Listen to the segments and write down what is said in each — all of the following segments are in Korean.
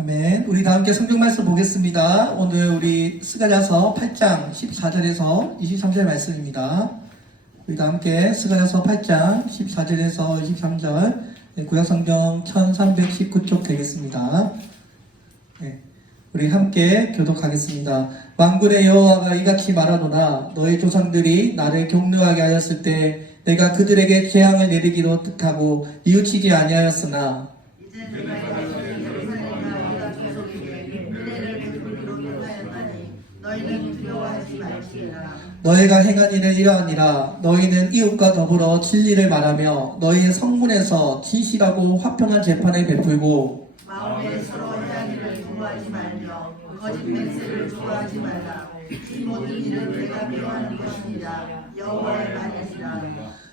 아멘. 우리 다 함께 성경 말씀 보겠습니다. 오늘 우리 스가랴서 8장 14절에서 23절 말씀입니다. 우리 다 함께 스가랴서 8장 14절에서 23절 구약성경 1319쪽 되겠습니다. 네, 우리 함께 교독하겠습니다. 만군의 여호와가 이같이 말하노라. 너희 조상들이 나를 경노하게 하였을 때 내가 그들에게 재앙을 내리기로 뜻하고 뉘우치지 아니하였으나 너희는 두려워하지 말지어다. 너희가 행한 일은 이러하니라. 너희는 이웃과 더불어 진리를 말하며 너희의 성문에서 진실하고 화평한 재판을 베풀고 마음에 서로 해한 일을 도모하지 말며 거짓 맹세를 좋아하지 말라. 이 모든 일은 내가 미워하는 것입니다. 여호와의 말이니라.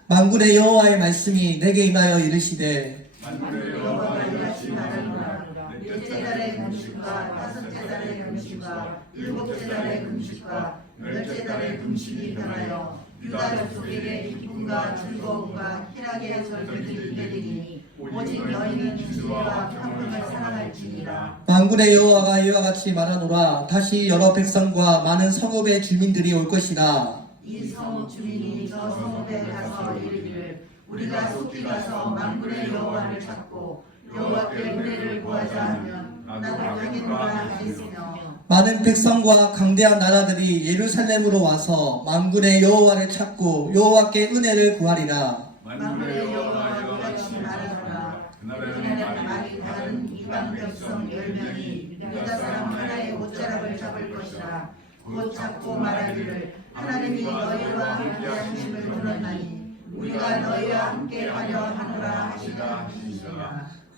만군의 여호와의 말씀이 내게 임하여 이르시되 여호와가 이같이 말하노라. 넷째 달의 금식과 다섯째 달의 금식과 일곱째 달의 금식과 열째 달의 금식이 변하여 유다 족속에게 기쁨과 즐거움과 희락의 절기를 이르리니 오직 너희는 진리와 평등을 사랑할지니라. 만군의 여호와가 이와 같이 말하노라. 다시 여러 백성과 많은 성읍의 주민들이 올 것이다. 이 성읍 주민이 저 성읍에 가서 이르기를 우리가 속히 가서 만군의 여호와를 찾고 여호와께 은혜를 구하자 하면 나도 가겠노라 하겠으며 많은 백성과 강대한 나라들이 예루살렘으로 와서 만군의 여호와를 찾고 여호와께 은혜를 구하리라. 만군의 여호와가 이같이 말하노라. 그날은 말이 다른 이방 백성 10명이 유다 사람 하나의 옷자락을 잡을 것이라. 곧 잡고 말하기를 하나님이 너희와 함께 하심을 들었나니 우리가 너희와 함께 하려 하노라 하시니라.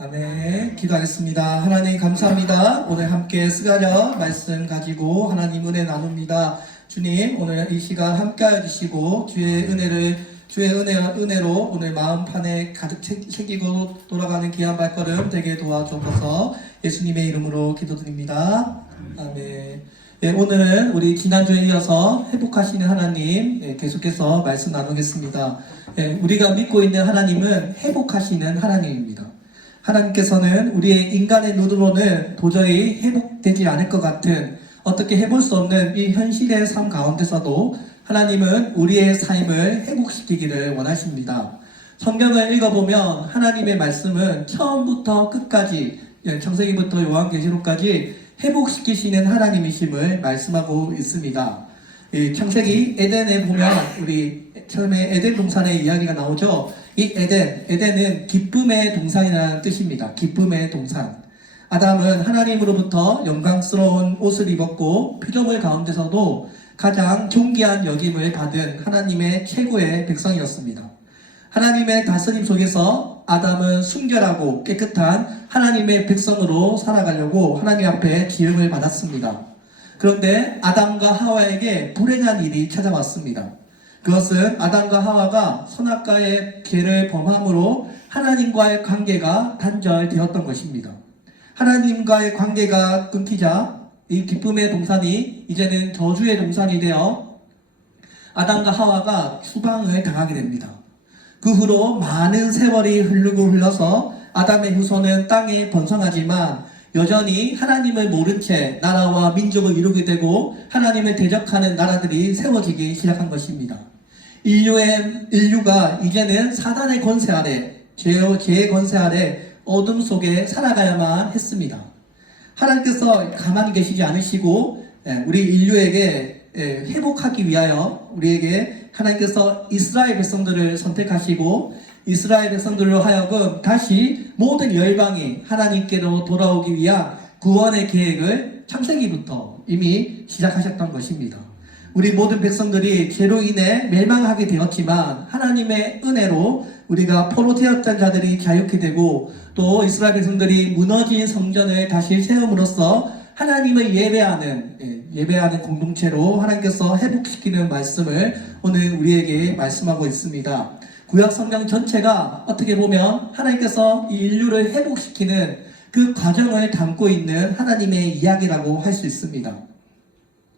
아멘. 기도하겠습니다. 하나님 감사합니다. 오늘 함께 스가랴 말씀 가지고 하나님 은혜 나눕니다. 주님 오늘 이 시간 함께하여 주시고 주의 은혜로 오늘 마음판에 가득 새기고 돌아가는 귀한 발걸음 되게 도와주옵소서. 예수님의 이름으로 기도드립니다. 아멘. 네, 오늘은 우리 지난주에 이어서 회복하시는 하나님 계속해서 말씀 나누겠습니다. 우리가 믿고 있는 하나님은 회복하시는 하나님입니다. 하나님께서는 우리의 인간의 눈으로는 도저히 회복되지 않을 것 같은 어떻게 해볼 수 없는 이 현실의 삶 가운데서도 하나님은 우리의 삶을 회복시키기를 원하십니다. 성경을 읽어보면 하나님의 말씀은 처음부터 끝까지 창세기부터 요한계시록까지 회복시키시는 하나님이심을 말씀하고 있습니다. 창세기 에덴에 보면 우리 처음에 에덴 동산의 이야기가 나오죠. 이 에덴은 기쁨의 동산이라는 뜻입니다. 기쁨의 동산. 아담은 하나님으로부터 영광스러운 옷을 입었고 피조물 가운데서도 가장 존귀한 여김을 받은 하나님의 최고의 백성이었습니다. 하나님의 다스림 속에서 아담은 순결하고 깨끗한 하나님의 백성으로 살아가려고 하나님 앞에 지음을 받았습니다. 그런데 아담과 하와에게 불행한 일이 찾아왔습니다. 그것은 아담과 하와가 선악과의 죄를 범함으로 하나님과의 관계가 단절되었던 것입니다. 하나님과의 관계가 끊기자 이 기쁨의 동산이 이제는 저주의 동산이 되어 아담과 하와가 추방을 당하게 됩니다. 그 후로 많은 세월이 흘러서 아담의 후손은 땅에 번성하지만 여전히 하나님을 모른 채 나라와 민족을 이루게 되고 하나님을 대적하는 나라들이 세워지기 시작한 것입니다. 인류가 이제는 사단의 권세 아래, 죄의 권세 아래 어둠 속에 살아가야만 했습니다. 하나님께서 가만히 계시지 않으시고 우리 인류에게 회복하기 위하여 우리에게 하나님께서 이스라엘 백성들을 선택하시고 이스라엘 백성들로 하여금 다시 모든 열방이 하나님께로 돌아오기 위한 구원의 계획을 창세기부터 이미 시작하셨던 것입니다. 우리 모든 백성들이 죄로 인해 멸망하게 되었지만 하나님의 은혜로 우리가 포로 되었던 자들이 자유케 되고 또 이스라엘 백성들이 무너진 성전을 다시 세움으로써 하나님을 예배하는 공동체로 하나님께서 회복시키는 말씀을 오늘 우리에게 말씀하고 있습니다. 구약 성경 전체가 어떻게 보면 하나님께서 이 인류를 회복시키는 그 과정을 담고 있는 하나님의 이야기라고 할 수 있습니다.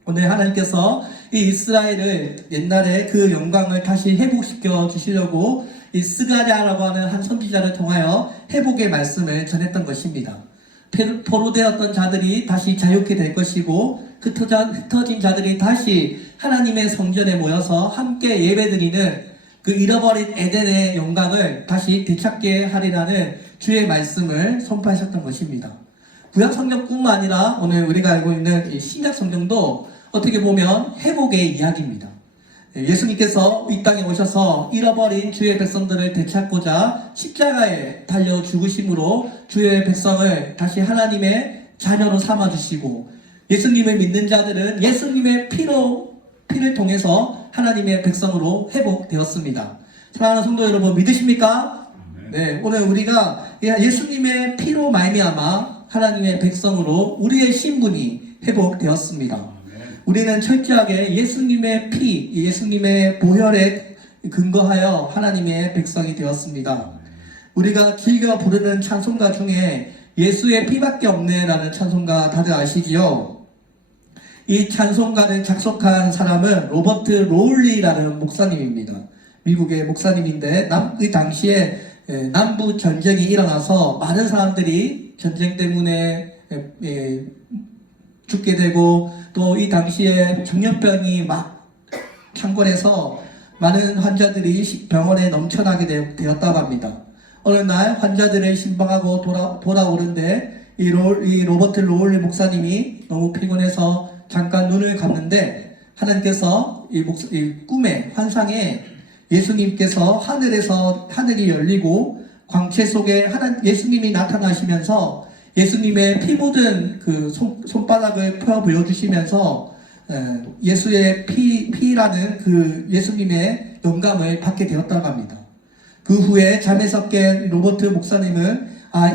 오늘 하나님께서 이 이스라엘을 옛날에 그 영광을 다시 회복시켜 주시려고 이 스가랴라고 하는 한 선지자를 통하여 회복의 말씀을 전했던 것입니다. 포로되었던 자들이 다시 자유케 될 것이고 흩어진 자들이 다시 하나님의 성전에 모여서 함께 예배드리는 그 잃어버린 에덴의 영광을 다시 되찾게 하리라는 주의 말씀을 선포하셨던 것입니다. 구약 성경뿐만 아니라 오늘 우리가 알고 있는 이 신약 성경도 어떻게 보면 회복의 이야기입니다. 예수님께서 이 땅에 오셔서 잃어버린 주의 백성들을 되찾고자 십자가에 달려 죽으심으로 주의 백성을 다시 하나님의 자녀로 삼아주시고, 예수님을 믿는 자들은 예수님의 피를 통해서 하나님의 백성으로 회복되었습니다. 사랑하는 성도 여러분, 믿으십니까? 네, 오늘 우리가 예수님의 피로 말미암아 하나님의 백성으로 우리의 신분이 회복되었습니다. 우리는 철저하게 예수님의 피, 예수님의 보혈에 근거하여 하나님의 백성이 되었습니다. 우리가 즐겨 부르는 찬송가 중에 예수의 피밖에 없네라는 찬송가 다들 아시지요? 이 찬송가를 작곡한 사람은 로버트 로울리라는 목사님입니다. 미국의 목사님인데 그 당시에 남부 전쟁이 일어나서 많은 사람들이 전쟁 때문에 죽게 되고, 또 이 당시에 정년병이 막 창궐해서 많은 환자들이 병원에 넘쳐나게 되었다고 합니다. 어느 날 환자들을 신방하고 돌아오는데 이 로버트 로울리 목사님이 너무 피곤해서 잠깐 눈을 감는데, 하나님께서 이 꿈에 환상에 예수님께서 하늘이 열리고 광채 속에 예수님이 나타나시면서 예수님의 피 묻은 그 손바닥을 펴 보여주시면서 예수의 피라는 그 예수님의 영감을 받게 되었다고 합니다. 그 후에 잠에서 깬 로버트 목사님은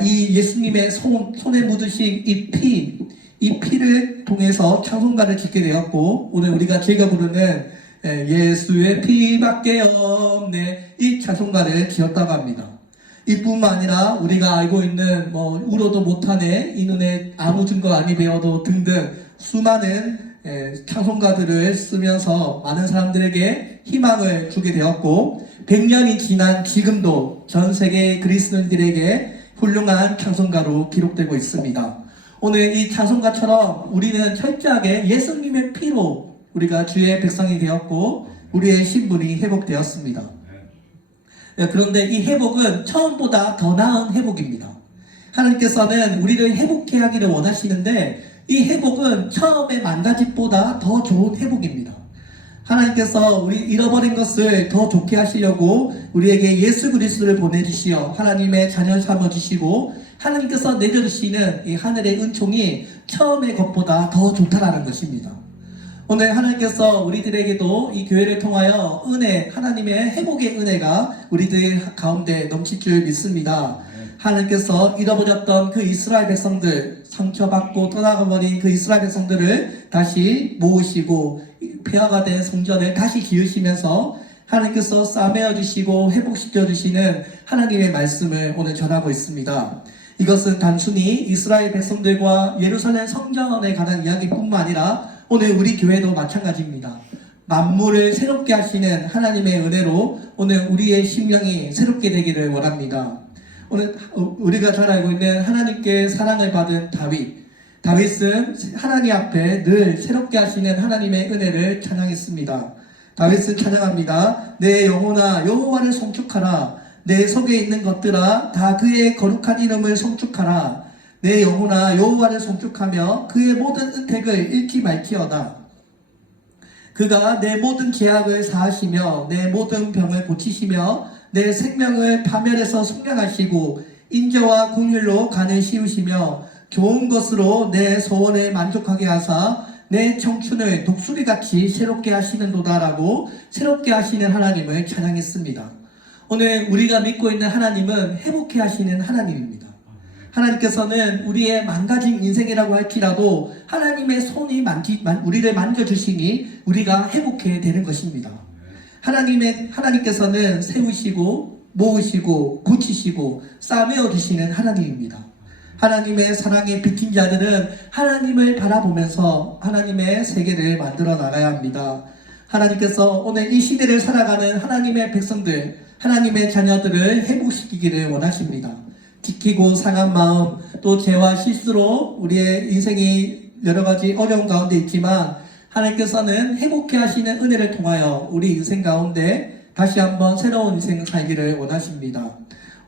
이 예수님의 손에 묻으신 이 피를 통해서 찬송가를 짓게 되었고, 오늘 우리가 즐겨 부르는 예수의 피밖에 없네, 이 찬송가를 지었다고 합니다. 이뿐만 아니라 우리가 알고 있는 울어도 못하네, 이 눈에 아무 증거 아니 배워도 등등 수많은 찬송가들을 쓰면서 많은 사람들에게 희망을 주게 되었고, 100년이 지난 지금도 전 세계 그리스도인들에게 훌륭한 찬송가로 기록되고 있습니다. 오늘 이 찬송가처럼 우리는 철저하게 예수님의 피로 우리가 주의 백성이 되었고 우리의 신분이 회복되었습니다. 그런데 이 회복은 처음보다 더 나은 회복입니다. 하나님께서는 우리를 회복해 하기를 원하시는데, 이 회복은 처음의 망가짐보다 더 좋은 회복입니다. 하나님께서 우리 잃어버린 것을 더 좋게 하시려고 우리에게 예수 그리스도를 보내주시어 하나님의 자녀 삼아주시고, 하나님께서 내려주시는 이 하늘의 은총이 처음의 것보다 더 좋다라는 것입니다. 오늘 하나님께서 우리들에게도 이 교회를 통하여 하나님의 회복의 은혜가 우리들 가운데 넘칠 줄 믿습니다. 하나님께서 잃어버렸던 그 이스라엘 백성들, 상처받고 떠나가버린 그 이스라엘 백성들을 다시 모으시고 폐허가 된 성전을 다시 지으시면서 하나님께서 싸매어 주시고 회복시켜 주시는 하나님의 말씀을 오늘 전하고 있습니다. 이것은 단순히 이스라엘 백성들과 예루살렘 성전에 관한 이야기뿐만 아니라 오늘 우리 교회도 마찬가지입니다. 만물을 새롭게 하시는 하나님의 은혜로 오늘 우리의 심령이 새롭게 되기를 원합니다. 오늘 우리가 잘 알고 있는 하나님께 사랑을 받은 다윗은 하나님 앞에 늘 새롭게 하시는 하나님의 은혜를 찬양했습니다. 다윗은 찬양합니다. 내 영혼아 여호와를 송축하라. 내 속에 있는 것들아 다 그의 거룩한 이름을 송축하라. 내 영혼아 여호와를 송축하며 그의 모든 은택을 잃지 말지어다. 그가 내 모든 죄악을 사하시며 내 모든 병을 고치시며 내 생명을 파멸에서 속량하시고 인자와 긍휼로 간을 씌우시며 좋은 것으로 내 소원을 만족하게 하사 내 청춘을 독수리같이 새롭게 하시는도다라고 새롭게 하시는 하나님을 찬양했습니다. 오늘 우리가 믿고 있는 하나님은 회복해 하시는 하나님입니다. 하나님께서는 우리의 망가진 인생이라고 할지라도 하나님의 손이 우리를 만져주시니 우리가 회복해야 되는 것입니다. 하나님께서는 세우시고 모으시고 고치시고 싸매어 주시는 하나님입니다. 하나님의 사랑에 비친 자들은 하나님을 바라보면서 하나님의 세계를 만들어 나가야 합니다. 하나님께서 오늘 이 시대를 살아가는 하나님의 백성들, 하나님의 자녀들을 회복시키기를 원하십니다. 지키고 상한 마음, 또 죄와 실수로 우리의 인생이 여러 가지 어려운 가운데 있지만 하나님께서는 회복해 하시는 은혜를 통하여 우리 인생 가운데 다시 한번 새로운 인생 살기를 원하십니다.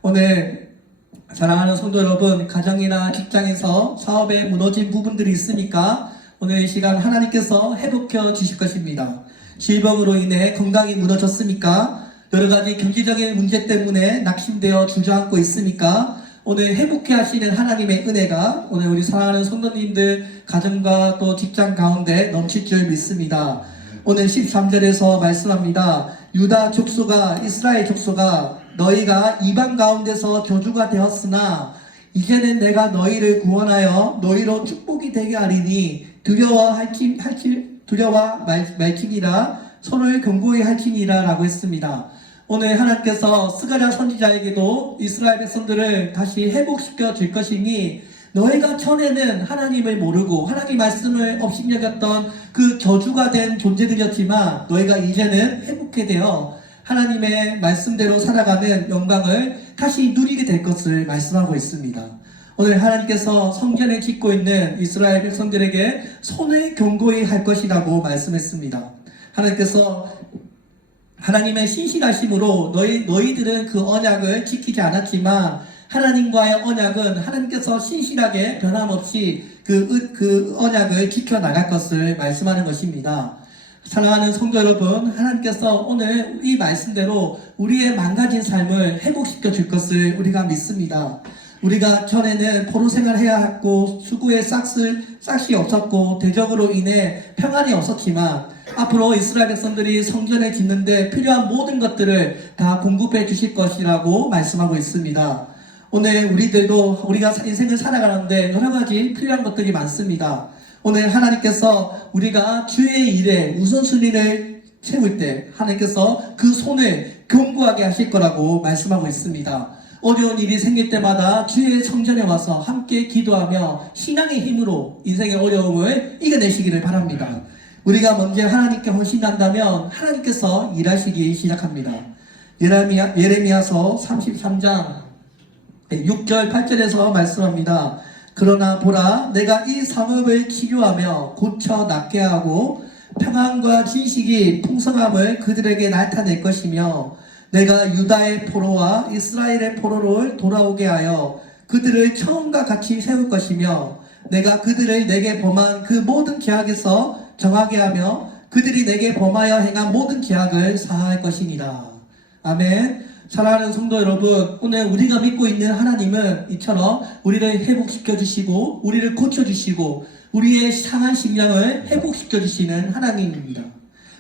오늘 사랑하는 성도 여러분, 가정이나 직장에서 사업에 무너진 부분들이 있으니까 오늘 이 시간 하나님께서 회복해 주실 것입니다. 질병으로 인해 건강이 무너졌습니까? 여러 가지 경제적인 문제 때문에 낙심되어 주저앉고 있습니까? 오늘 회복해 하시는 하나님의 은혜가 오늘 우리 사랑하는 성도님들 가정과 또 직장 가운데 넘칠 줄 믿습니다. 오늘 13절에서 말씀합니다. 유다 족속아, 이스라엘 족속아, 너희가 이방 가운데서 저주가 되었으나 이제는 내가 너희를 구원하여 너희로 축복이 되게 하리니 두려워 말지니라, 손을 견고히 할지니라 라고 했습니다. 오늘 하나님께서 스가랴 선지자에게도 이스라엘 백성들을 다시 회복시켜 줄 것이니 너희가 전에는 하나님을 모르고 하나님 말씀을 업신여겼던 그 저주가 된 존재들이었지만 너희가 이제는 회복해 되어 하나님의 말씀대로 살아가는 영광을 다시 누리게 될 것을 말씀하고 있습니다. 오늘 하나님께서 성전을 짓고 있는 이스라엘 백성들에게 손을 견고히 할 것이라고 말씀했습니다. 하나님께서 하나님의 신실하심으로 너희들은 그 언약을 지키지 않았지만 하나님과의 언약은 하나님께서 신실하게 변함없이 그 언약을 지켜나갈 것을 말씀하는 것입니다. 사랑하는 성도 여러분, 하나님께서 오늘 이 말씀대로 우리의 망가진 삶을 회복시켜 줄 것을 우리가 믿습니다. 우리가 전에는 포로 생활해야 했고 수구에 싹이 없었고 대적으로 인해 평안이 없었지만 앞으로 이스라엘 백성들이 성전을 짓는데 필요한 모든 것들을 다 공급해 주실 것이라고 말씀하고 있습니다. 오늘 우리들도 우리가 인생을 살아가는데 여러 가지 필요한 것들이 많습니다. 오늘 하나님께서 우리가 주의 일에 우선순위를 세울 때 하나님께서 그 손을 견고하게 하실 거라고 말씀하고 있습니다. 어려운 일이 생길 때마다 주의 성전에 와서 함께 기도하며 신앙의 힘으로 인생의 어려움을 이겨내시기를 바랍니다. 우리가 먼저 하나님께 헌신한다면 하나님께서 일하시기 시작합니다. 예레미야서 33장 6절 8절에서 말씀합니다. 그러나 보라, 내가 이 성읍을 치료하며 고쳐 낫게 하고 평안과 진식이 풍성함을 그들에게 나타낼 것이며 내가 유다의 포로와 이스라엘의 포로를 돌아오게 하여 그들을 처음과 같이 세울 것이며 내가 그들을 내게 범한 그 모든 죄악에서 정하게 하며 그들이 내게 범하여 행한 모든 죄악을 사할 것이니라. 아멘. 사랑하는 성도 여러분, 오늘 우리가 믿고 있는 하나님은 이처럼 우리를 회복시켜 주시고 우리를 고쳐 주시고 우리의 상한 심령을 회복시켜 주시는 하나님입니다.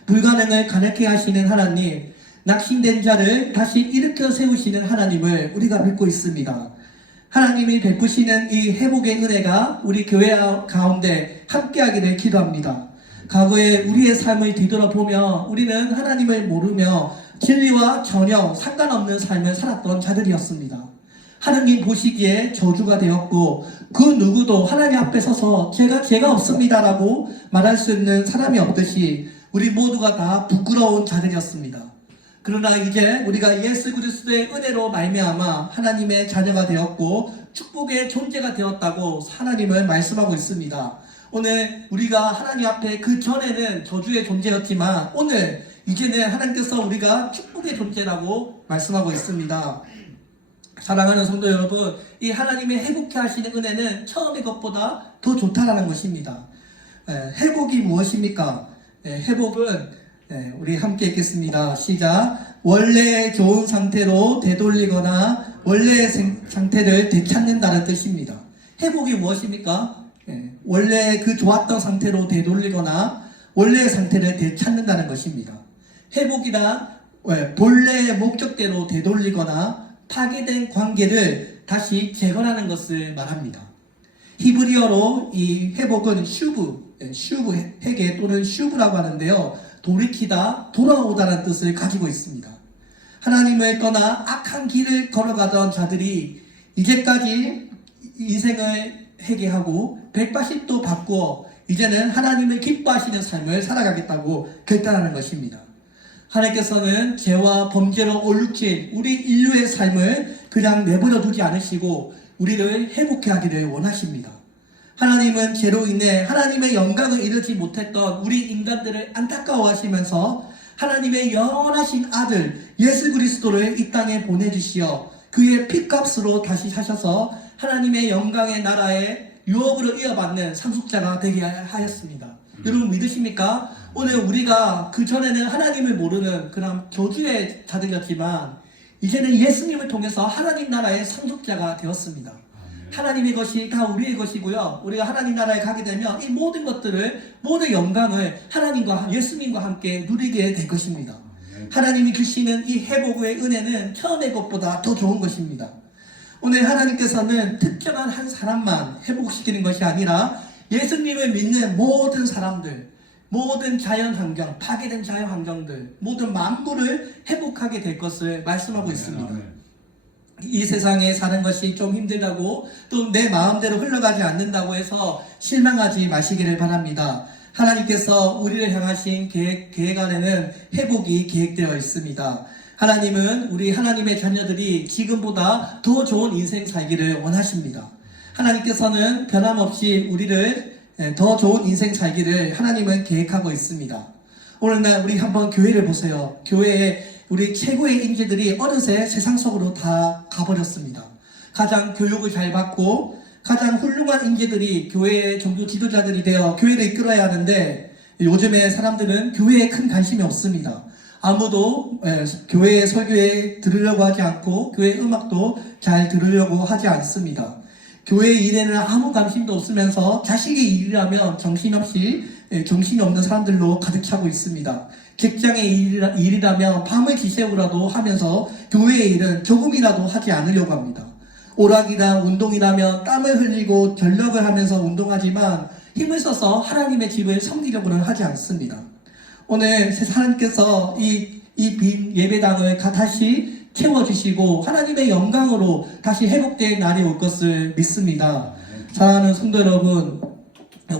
불가능을 가능케 하시는 하나님, 낙심된 자를 다시 일으켜 세우시는 하나님을 우리가 믿고 있습니다. 하나님이 베푸시는 이 회복의 은혜가 우리 교회 가운데 함께하기를 기도합니다. 과거에 우리의 삶을 뒤돌아보며 우리는 하나님을 모르며 진리와 전혀 상관없는 삶을 살았던 자들이었습니다. 하나님 보시기에 저주가 되었고 그 누구도 하나님 앞에 서서 죄가 없습니다라고 말할 수 있는 사람이 없듯이 우리 모두가 다 부끄러운 자들이었습니다. 그러나 이제 우리가 예수 그리스도의 은혜로 말미암아 하나님의 자녀가 되었고 축복의 존재가 되었다고 하나님은 말씀하고 있습니다. 오늘 우리가 하나님 앞에 그 전에는 저주의 존재였지만 오늘 이제는 하나님께서 우리가 축복의 존재라고 말씀하고 있습니다. 사랑하는 성도 여러분, 이 하나님의 회복케 하시는 은혜는 처음의 것보다 더 좋다라는 것입니다. 회복이 무엇입니까? 회복은 우리 함께 읽겠습니다. 시작. 원래의 좋은 상태로 되돌리거나 원래의 상태를 되찾는다는 뜻입니다. 회복이 무엇입니까? 원래 그 좋았던 상태로 되돌리거나 원래의 상태를 되찾는다는 것입니다. 회복이란 본래의 목적대로 되돌리거나 파괴된 관계를 다시 재건하는 것을 말합니다. 히브리어로 이 회복은 슈브 회개 또는 슈브라고 하는데요. 돌이키다, 돌아오다라는 뜻을 가지고 있습니다. 하나님을 떠나 악한 길을 걸어가던 자들이 이제까지 인생을 회개하고 180도 바꾸어 이제는 하나님을 기뻐하시는 삶을 살아가겠다고 결단하는 것입니다. 하나님께서는 죄와 범죄로 얼룩진 우리 인류의 삶을 그냥 내버려 두지 않으시고 우리를 회복해 하기를 원하십니다. 하나님은 죄로 인해 하나님의 영광을 이루지 못했던 우리 인간들을 안타까워하시면서 하나님의 영원하신 아들 예수 그리스도를 이 땅에 보내주시어 그의 핏값으로 다시 사셔서 하나님의 영광의 나라에 유업으로 이어받는 상속자가 되게 하였습니다. 여러분 믿으십니까? 오늘 우리가 그 전에는 하나님을 모르는 그런 교주의 자들이었지만 이제는 예수님을 통해서 하나님 나라의 상속자가 되었습니다. 하나님의 것이 다 우리의 것이고요. 우리가 하나님 나라에 가게 되면 이 모든 것들을, 모든 영광을 하나님과 예수님과 함께 누리게 될 것입니다. 하나님이 주시는 이 회복의 은혜는 처음의 것보다 더 좋은 것입니다. 오늘 하나님께서는 특정한 한 사람만 회복시키는 것이 아니라 예수님을 믿는 모든 사람들, 모든 자연환경, 파괴된 자연환경들, 모든 만물을 회복하게 될 것을 말씀하고 있습니다. 이 세상에 사는 것이 좀 힘들다고 또 내 마음대로 흘러가지 않는다고 해서 실망하지 마시기를 바랍니다. 하나님께서 우리를 향하신 계획 안에는 회복이 계획되어 있습니다. 하나님은 우리 하나님의 자녀들이 지금보다 더 좋은 인생 살기를 원하십니다. 하나님께서는 변함없이 우리를 더 좋은 인생 살기를 하나님은 계획하고 있습니다. 오늘날 우리 한번 교회를 보세요. 교회에 우리 최고의 인재들이 어느새 세상 속으로 다 가버렸습니다. 가장 교육을 잘 받고 가장 훌륭한 인재들이 교회의 종교 지도자들이 되어 교회를 이끌어야 하는데 요즘에 사람들은 교회에 큰 관심이 없습니다. 아무도 교회의 설교에 들으려고 하지 않고 교회 음악도 잘 들으려고 하지 않습니다. 교회 일에는 아무 관심도 없으면서 자식의 일이라면 정신이 없는 사람들로 가득 차고 있습니다. 직장의 일이라면 밤을 지새우라도 하면서 교회의 일은 조금이라도 하지 않으려고 합니다. 오락이나 운동이라면 땀을 흘리고 전력을 하면서 운동하지만 힘을 써서 하나님의 집을 섬기려고는 하지 않습니다. 오늘 하나님께서 이 빈 예배당을 다시 채워주시고 하나님의 영광으로 다시 회복된 날이 올 것을 믿습니다. 사랑하는 성도 여러분,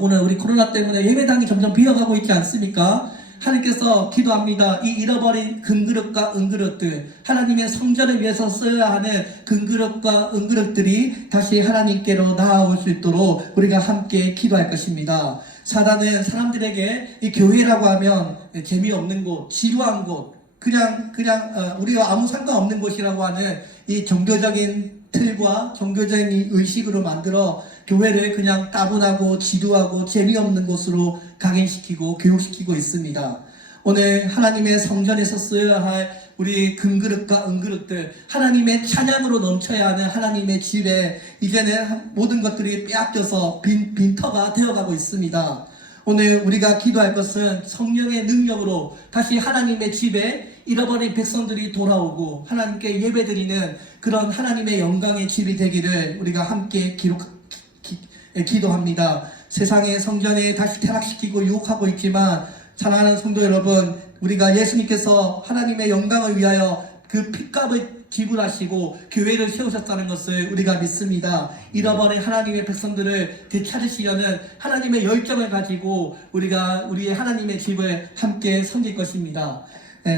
오늘 우리 코로나 때문에 예배당이 점점 비어가고 있지 않습니까? 하나님께서 기도합니다. 이 잃어버린 금그릇과 은그릇들, 하나님의 성전을 위해서 써야 하는 금그릇과 은그릇들이 다시 하나님께로 나아올 수 있도록 우리가 함께 기도할 것입니다. 사단은 사람들에게 이 교회라고 하면 재미없는 곳, 지루한 곳, 그냥 우리와 아무 상관없는 곳이라고 하는 이 종교적인 틀과 종교적인 의식으로 만들어 교회를 그냥 따분하고 지루하고 재미없는 곳으로 각인시키고 교육시키고 있습니다. 오늘 하나님의 성전에서 써야 할 우리 금그릇과 은그릇들, 하나님의 찬양으로 넘쳐야 하는 하나님의 집에 이제는 모든 것들이 빼앗겨서 빈터가 되어가고 있습니다. 오늘 우리가 기도할 것은 성령의 능력으로 다시 하나님의 집에 잃어버린 백성들이 돌아오고 하나님께 예배드리는 그런 하나님의 영광의 집이 되기를 우리가 함께 기도합니다. 세상의 성전에 다시 퇴락시키고 유혹하고 있지만 사랑하는 성도 여러분, 우리가 예수님께서 하나님의 영광을 위하여 그 핏값을 지불하시고 교회를 세우셨다는 것을 우리가 믿습니다. 잃어버린 하나님의 백성들을 되찾으시려는 하나님의 열정을 가지고 우리가 우리의 하나님의 집을 함께 섬길 것입니다.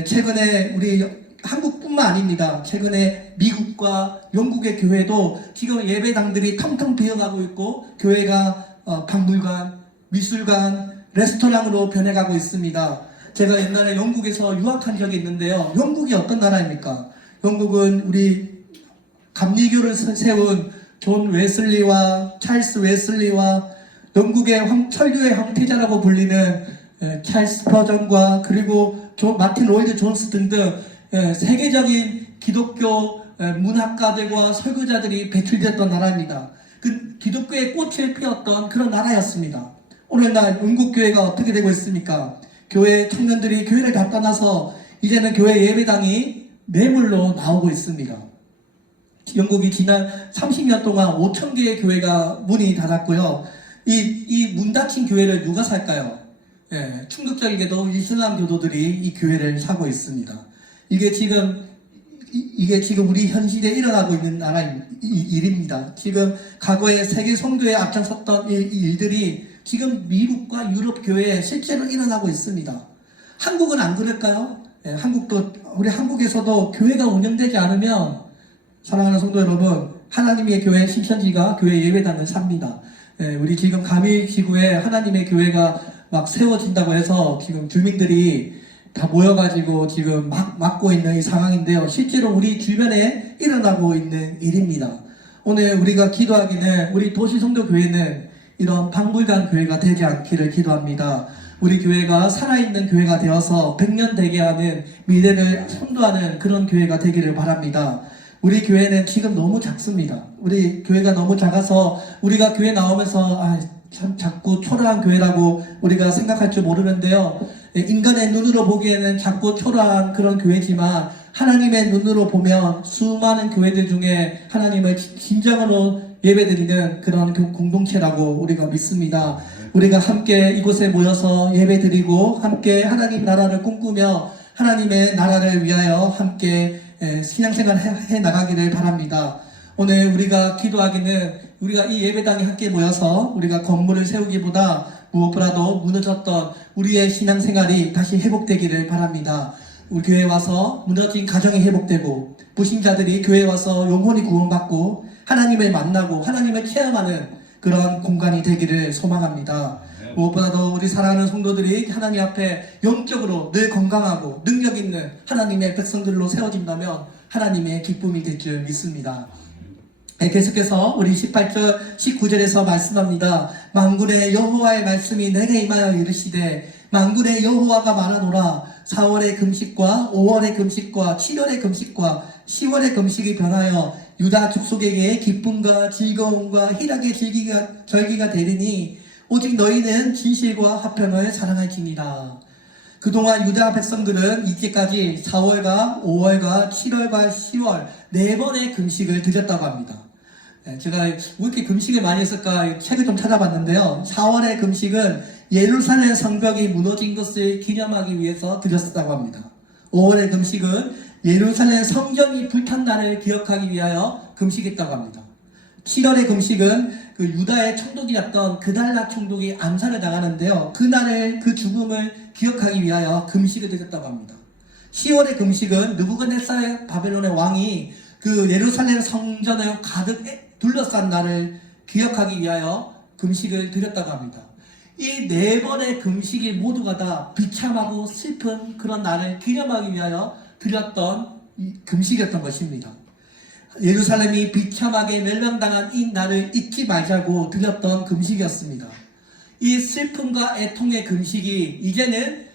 최근에 우리 한국뿐만 아닙니다. 최근에 미국과 영국의 교회도 지금 예배당들이 텅텅 비어가고 있고 교회가 박물관, 미술관, 레스토랑으로 변해가고 있습니다. 제가 옛날에 영국에서 유학한 적이 있는데요. 영국이 어떤 나라입니까? 영국은 우리 감리교를 세운 존 웨슬리와 찰스 웨슬리와 영국의 천류의 황태자라고 불리는 찰스 스퍼전과 그리고 마틴 로이드 존스 등등 세계적인 기독교 문학가들과 설교자들이 배출되었던 나라입니다. 그 기독교의 꽃을 피웠던 그런 나라였습니다. 오늘날 영국 교회가 어떻게 되고 있습니까? 교회 청년들이 교회를 다 떠나서 이제는 교회 예배당이 매물로 나오고 있습니다. 영국이 지난 30년 동안 5,000개의 교회가 문이 닫았고요. 이 문 닫힌 교회를 누가 살까요? 충격적이게도 이슬람 교도들이 이 교회를 사고 있습니다. 이게 지금 우리 현 시대에 일어나고 있는 일입니다. 지금 과거에 세계 선교에 앞장섰던 이 일들이 지금 미국과 유럽 교회에 실제로 일어나고 있습니다. 한국은 안 그럴까요? 우리 한국에서도 교회가 운영되지 않으면 사랑하는 성도 여러분, 하나님의 교회 신천지가 교회 예배당을 삽니다. 우리 지금 감일지구에 하나님의 교회가 막 세워진다고 해서 지금 주민들이 다 모여가지고 지금 막 막고 있는 이 상황인데요. 실제로 우리 주변에 일어나고 있는 일입니다. 오늘 우리가 기도하기는 우리 도시성도교회는 이런 박물관 교회가 되지 않기를 기도합니다. 우리 교회가 살아있는 교회가 되어서 100년 되게 하는 미래를 선도하는 그런 교회가 되기를 바랍니다. 우리 교회는 지금 너무 작습니다. 우리 교회가 너무 작아서 우리가 교회 나오면서 참 작고 초라한 교회라고 우리가 생각할 줄 모르는데요. 인간의 눈으로 보기에는 작고 초라한 그런 교회지만 하나님의 눈으로 보면 수많은 교회들 중에 하나님을 진정으로 예배드리는 그런 공동체라고 우리가 믿습니다. 우리가 함께 이곳에 모여서 예배드리고 함께 하나님 나라를 꿈꾸며 하나님의 나라를 위하여 함께 신앙생활 해 나가기를 바랍니다. 오늘 우리가 기도하기는 우리가 이 예배당에 함께 모여서 우리가 건물을 세우기보다 무엇보다도 무너졌던 우리의 신앙생활이 다시 회복되기를 바랍니다. 우리 교회에 와서 무너진 가정이 회복되고 불신자들이 교회에 와서 영혼이 구원받고 하나님을 만나고 하나님을 체험하는 그런 공간이 되기를 소망합니다. 무엇보다도 우리 사랑하는 성도들이 하나님 앞에 영적으로 늘 건강하고 능력 있는 하나님의 백성들로 세워진다면 하나님의 기쁨이 될 줄 믿습니다. 계속해서 우리 18절 19절에서 말씀합니다. 만군의 여호와의 말씀이 내게 임하여 이르시되 만군의 여호와가 말하노라 4월의 금식과 5월의 금식과 7월의 금식과 10월의 금식이 변하여 유다 족속에게 기쁨과 즐거움과 희락의 절기가 되리니 오직 너희는 진실과 화평을 사랑할지니라. 그동안 유다 백성들은 이때까지 4월과 5월과 7월과 10월 4번의 금식을 드렸다고 합니다. 제가 왜 이렇게 금식을 많이 했을까 책을 좀 찾아봤는데요. 4월의 금식은 예루살렘 성벽이 무너진 것을 기념하기 위해서 드렸다고 합니다. 5월의 금식은 예루살렘 성전이 불탄 날을 기억하기 위하여 금식했다고 합니다. 7월의 금식은 그 유다의 총독이었던 그달라 총독이 암살을 당하는데요. 그날을 그 죽음을 기억하기 위하여 금식을 드렸다고 합니다. 10월의 금식은 느부갓네살 바벨론의 왕이 그 예루살렘 성전을 가득 둘러싼 날을 기억하기 위하여 금식을 드렸다고 합니다. 이 4번의 금식이 모두가 다 비참하고 슬픈 그런 날을 기념하기 위하여 드렸던 금식이었던 것입니다. 예루살렘이 비참하게 멸망당한 이 날을 잊지 말자고 드렸던 금식이었습니다. 이 슬픔과 애통의 금식이 이제는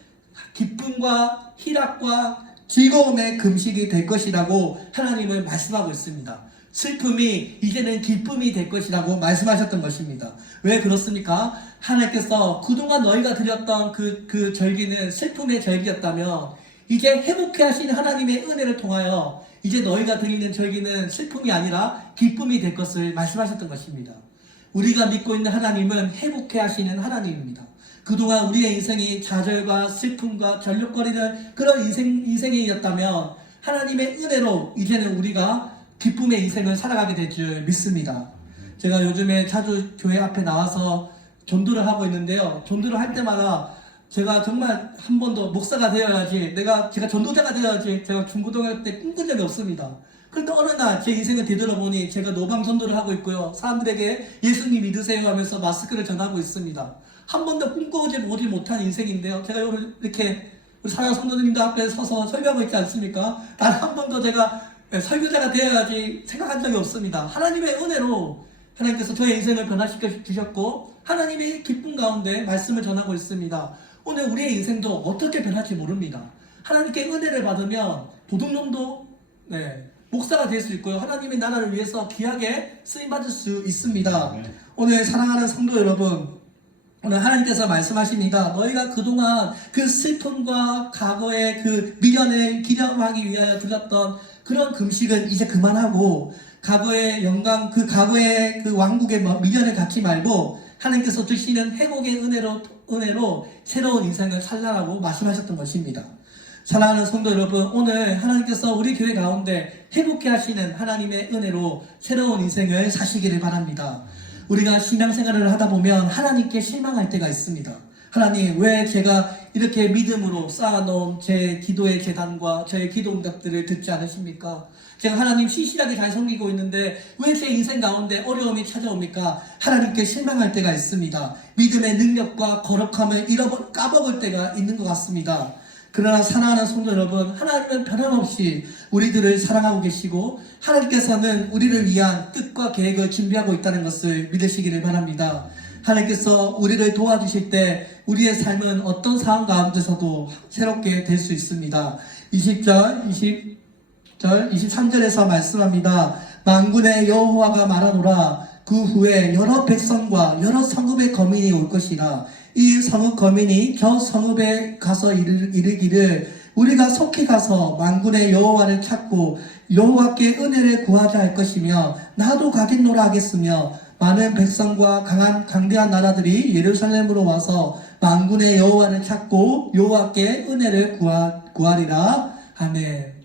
기쁨과 희락과 즐거움의 금식이 될 것이라고 하나님을 말씀하고 있습니다. 슬픔이 이제는 기쁨이 될 것이라고 말씀하셨던 것입니다. 왜 그렇습니까? 하나님께서 그동안 너희가 드렸던 그 절기는 슬픔의 절기였다면 이제 회복해 하신 하나님의 은혜를 통하여 이제 너희가 드리는 절기는 슬픔이 아니라 기쁨이 될 것을 말씀하셨던 것입니다. 우리가 믿고 있는 하나님은 회복해 하시는 하나님입니다. 그동안 우리의 인생이 좌절과 슬픔과 전력거리는 그런 인생이었다면 하나님의 은혜로 이제는 우리가 기쁨의 인생을 살아가게 될 줄 믿습니다. 제가 요즘에 자주 교회 앞에 나와서 전도를 하고 있는데요. 전도를 할 때마다 제가 정말 한 번도 목사가 되어야지, 제가 전도자가 되어야지 제가 중고등학교 때 꿈꾼 적이 없습니다. 그런데 어느 날 제 인생을 되돌아보니 제가 노방 전도를 하고 있고요. 사람들에게 예수님 믿으세요 하면서 마스크를 전하고 있습니다. 한 번도 꿈꿔보지 못한 인생인데요. 제가 오늘 이렇게 우리 사랑하는 성도님들 앞에 서서 설교하고 있지 않습니까? 단 한 번도 제가 설교자가 되어야지 생각한 적이 없습니다. 하나님의 은혜로 하나님께서 저의 인생을 변화시켜 주셨고 하나님의 기쁨 가운데 말씀을 전하고 있습니다. 오늘 우리의 인생도 어떻게 변할지 모릅니다. 하나님께 은혜를 받으면 도둑놈도 목사가 될 수 있고요. 하나님의 나라를 위해서 귀하게 쓰임받을 수 있습니다. 오늘 사랑하는 성도 여러분, 오늘 하나님께서 말씀하십니다. 너희가 그동안 그 슬픔과 과거의 그 미련을 기념하기 위하여 드렸던 그런 금식은 이제 그만하고 과거의 영광, 그 과거의 그 왕국의 미련을 갖지 말고 하나님께서 주시는 회복의 은혜로 새로운 인생을 살라라고 말씀하셨던 것입니다. 사랑하는 성도 여러분, 오늘 하나님께서 우리 교회 가운데 회복케 하시는 하나님의 은혜로 새로운 인생을 사시기를 바랍니다. 우리가 신앙생활을 하다 보면 하나님께 실망할 때가 있습니다. 하나님, 왜 제가 이렇게 믿음으로 쌓아놓은 제 기도의 재단과 저의 기도 응답들을 듣지 않으십니까? 제가 하나님 신실하게 잘 섬기고 있는데 왜 제 인생 가운데 어려움이 찾아옵니까? 하나님께 실망할 때가 있습니다. 믿음의 능력과 거룩함을 까먹을 때가 있는 것 같습니다. 그러나 사랑하는 성도 여러분, 하나님은 변함없이 우리들을 사랑하고 계시고 하나님께서는 우리를 위한 뜻과 계획을 준비하고 있다는 것을 믿으시기를 바랍니다. 하나님께서 우리를 도와주실 때 우리의 삶은 어떤 상황 가운데서도 새롭게 될 수 있습니다. 20절, 23절에서 말씀합니다. 만군의 여호와가 말하노라. 그 후에 여러 백성과 여러 성읍의 거민이 올 것이라. 이 성읍 거민이 저 성읍에 가서 이르기를 우리가 속히 가서 만군의 여호와를 찾고 여호와께 은혜를 구하자 할 것이며 나도 가겠노라 하겠으며 많은 백성과 강대한 나라들이 예루살렘으로 와서 만군의 여호와를 찾고 여호와께 은혜를 구하리라. 아멘.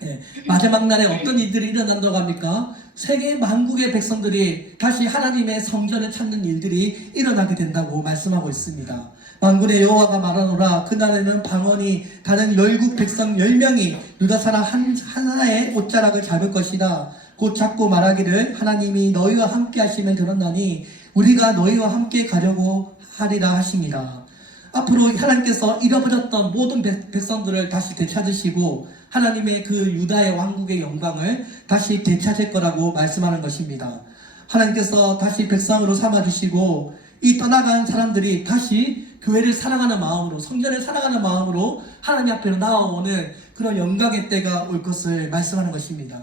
네, 마지막 날에 어떤 일들이 일어난다고 합니까? 세계 만국의 백성들이 다시 하나님의 성전을 찾는 일들이 일어나게 된다고 말씀하고 있습니다. 만군의 여호와가 말하노라. 그날에는 방언이 다른 열국 백성 10명이 유다 사람 하나의 옷자락을 잡을 것이다. 곧 잡고 말하기를 하나님이 너희와 함께 하심을 들었나니 우리가 너희와 함께 가려고 하리라 하십니다. 앞으로 하나님께서 잃어버렸던 모든 백성들을 다시 되찾으시고 하나님의 그 유다의 왕국의 영광을 다시 되찾을 거라고 말씀하는 것입니다. 하나님께서 다시 백성으로 삼아주시고 이 떠나간 사람들이 다시 교회를 사랑하는 마음으로, 성전을 사랑하는 마음으로 하나님 앞으로 나아오는 그런 영광의 때가 올 것을 말씀하는 것입니다.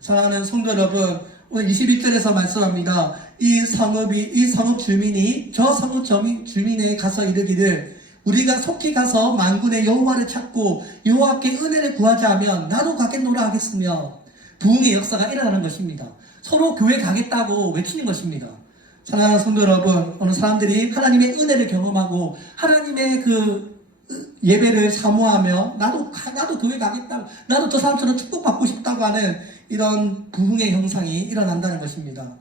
사랑하는 성도 여러분, 오늘 21절에서 말씀합니다. 이 성읍 주민이 저 성읍 주민에 가서 이르기를 우리가 속히 가서 만군의 여호와를 찾고 여호와께 은혜를 구하자 하면 나도 가겠노라 하겠으며 부흥의 역사가 일어나는 것입니다. 서로 교회 가겠다고 외치는 것입니다. 사랑하는 성도 여러분, 오늘 사람들이 하나님의 은혜를 경험하고 하나님의 그 예배를 사모하며 나도 교회 가겠다고, 나도 저 사람처럼 축복받고 싶다고 하는 이런 부흥의 형상이 일어난다는 것입니다.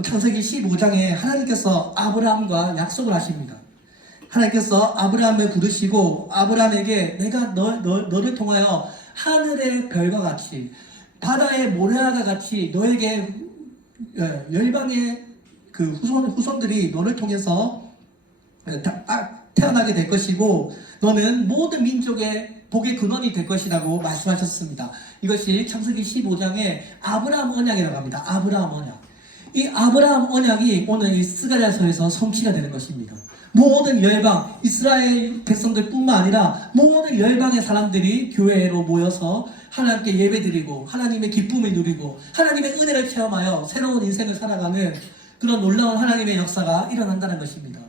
창세기 15장에 하나님께서 아브라함과 약속을 하십니다. 하나님께서 아브라함을 부르시고 아브라함에게 내가 너를 통하여 하늘의 별과 같이 바다의 모래와 같이 너에게 열방의 그 후손들이 너를 통해서 태어나게 될 것이고 너는 모든 민족의 복의 근원이 될 것이라고 말씀하셨습니다. 이것이 창세기 15장의 아브라함 언약이라고 합니다. 아브라함 언약. 이 아브라함 언약이 오늘 이 스가랴서에서 성취가 되는 것입니다. 모든 열방, 이스라엘 백성들뿐만 아니라 모든 열방의 사람들이 교회로 모여서 하나님께 예배드리고 하나님의 기쁨을 누리고 하나님의 은혜를 체험하여 새로운 인생을 살아가는 그런 놀라운 하나님의 역사가 일어난다는 것입니다.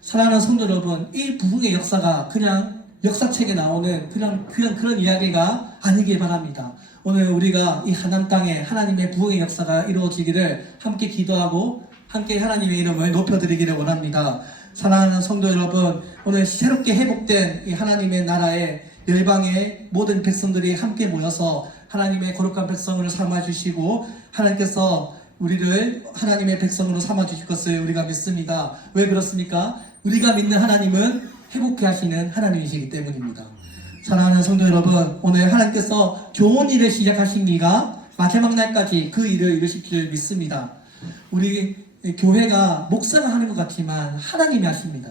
사랑하는 성도 여러분, 이 부흥의 역사가 그냥 역사책에 나오는 그런 이야기가 아니길 바랍니다. 오늘 우리가 이 하나님 땅에 하나님의 부흥의 역사가 이루어지기를 함께 기도하고 함께 하나님의 이름을 높여드리기를 원합니다. 사랑하는 성도 여러분, 오늘 새롭게 회복된 이 하나님의 나라의 열방의 모든 백성들이 함께 모여서 하나님의 거룩한 백성을 삼아주시고 하나님께서 우리를 하나님의 백성으로 삼아주실 것을 우리가 믿습니다. 왜 그렇습니까? 우리가 믿는 하나님은 회복케 하시는 하나님이시기 때문입니다. 사랑하는 성도 여러분, 오늘 하나님께서 좋은 일을 시작하신 이가 마지막 날까지 그 일을 이루실 줄 믿습니다. 우리 교회가 목사가 하는 것 같지만 하나님이 하십니다.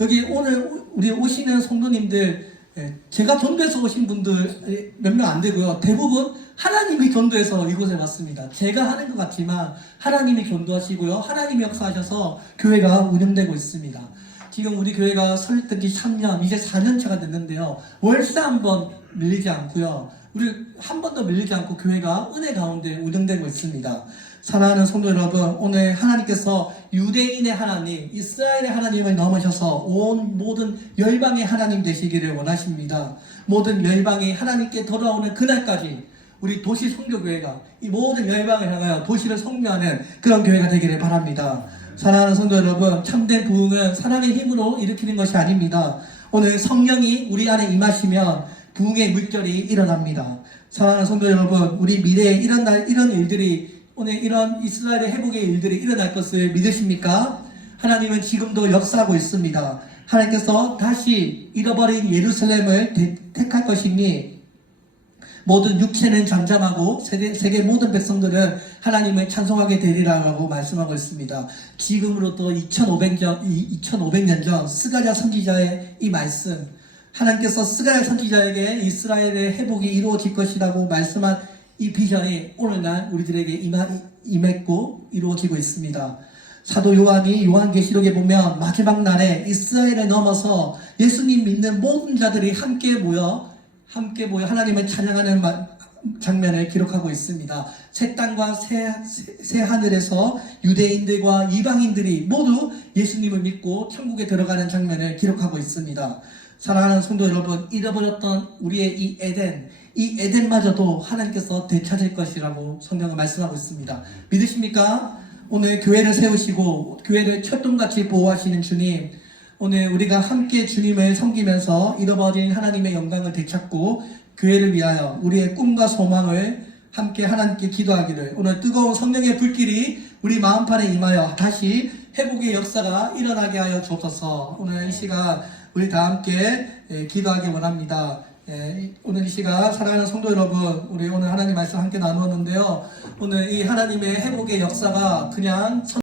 여기 오늘 우리 오시는 성도님들, 제가 전도해서 오신 분들 몇 명 안 되고요. 대부분 하나님이 전도해서 이곳에 왔습니다. 제가 하는 것 같지만 하나님이 전도하시고요. 하나님이 역사하셔서 교회가 운영되고 있습니다. 지금 우리 교회가 설립된 지 3년, 이제 4년 차가 됐는데요. 월세 한 번 밀리지 않고요. 우리 한 번도 밀리지 않고 교회가 은혜 가운데 운영되고 있습니다. 사랑하는 성도 여러분, 오늘 하나님께서 유대인의 하나님, 이스라엘의 하나님을 넘으셔서 온 모든 열방의 하나님 되시기를 원하십니다. 모든 열방이 하나님께 돌아오는 그날까지 우리 도시 선교교회가 이 모든 열방을 향하여 도시를 선교하는 그런 교회가 되기를 바랍니다. 사랑하는 성도 여러분, 참된 부흥은 사람의 힘으로 일으키는 것이 아닙니다. 오늘 성령이 우리 안에 임하시면 부흥의 물결이 일어납니다. 사랑하는 성도 여러분, 우리 미래에 이런 일들이 오늘 이런 이스라엘의 회복의 일들이 일어날 것을 믿으십니까? 하나님은 지금도 역사하고 있습니다. 하나님께서 다시 잃어버린 예루살렘을 택할 것이니 모든 육체는 잠잠하고 세계 모든 백성들은 하나님을 찬송하게 되리라고 말씀하고 있습니다. 지금으로부터 2500년 전 스가랴 선지자의 이 말씀, 하나님께서 스가랴 선지자에게 이스라엘의 회복이 이루어질 것이라고 말씀한 이 비전이 오늘날 우리들에게 임했고 이루어지고 있습니다. 사도 요한이 요한계시록에 보면 마지막 날에 이스라엘을 넘어서 예수님 믿는 모든 자들이 함께 모여 하나님을 찬양하는 장면을 기록하고 있습니다. 새 땅과 새 하늘에서 유대인들과 이방인들이 모두 예수님을 믿고 천국에 들어가는 장면을 기록하고 있습니다. 사랑하는 성도 여러분, 잃어버렸던 우리의 이 에덴마저도 하나님께서 되찾을 것이라고 성경은 말씀하고 있습니다. 믿으십니까? 오늘 교회를 세우시고 교회를 철동같이 보호하시는 주님, 오늘 우리가 함께 주님을 섬기면서 잃어버린 하나님의 영광을 되찾고 교회를 위하여 우리의 꿈과 소망을 함께 하나님께 기도하기를, 오늘 뜨거운 성령의 불길이 우리 마음판에 임하여 다시 회복의 역사가 일어나게 하여 주옵소서. 오늘 이 시간 우리 다 함께 기도하기 원합니다. 오늘 이 시간 사랑하는 성도 여러분, 우리 오늘 하나님 말씀 함께 나누었는데요. 오늘 이 하나님의 회복의 역사가 그냥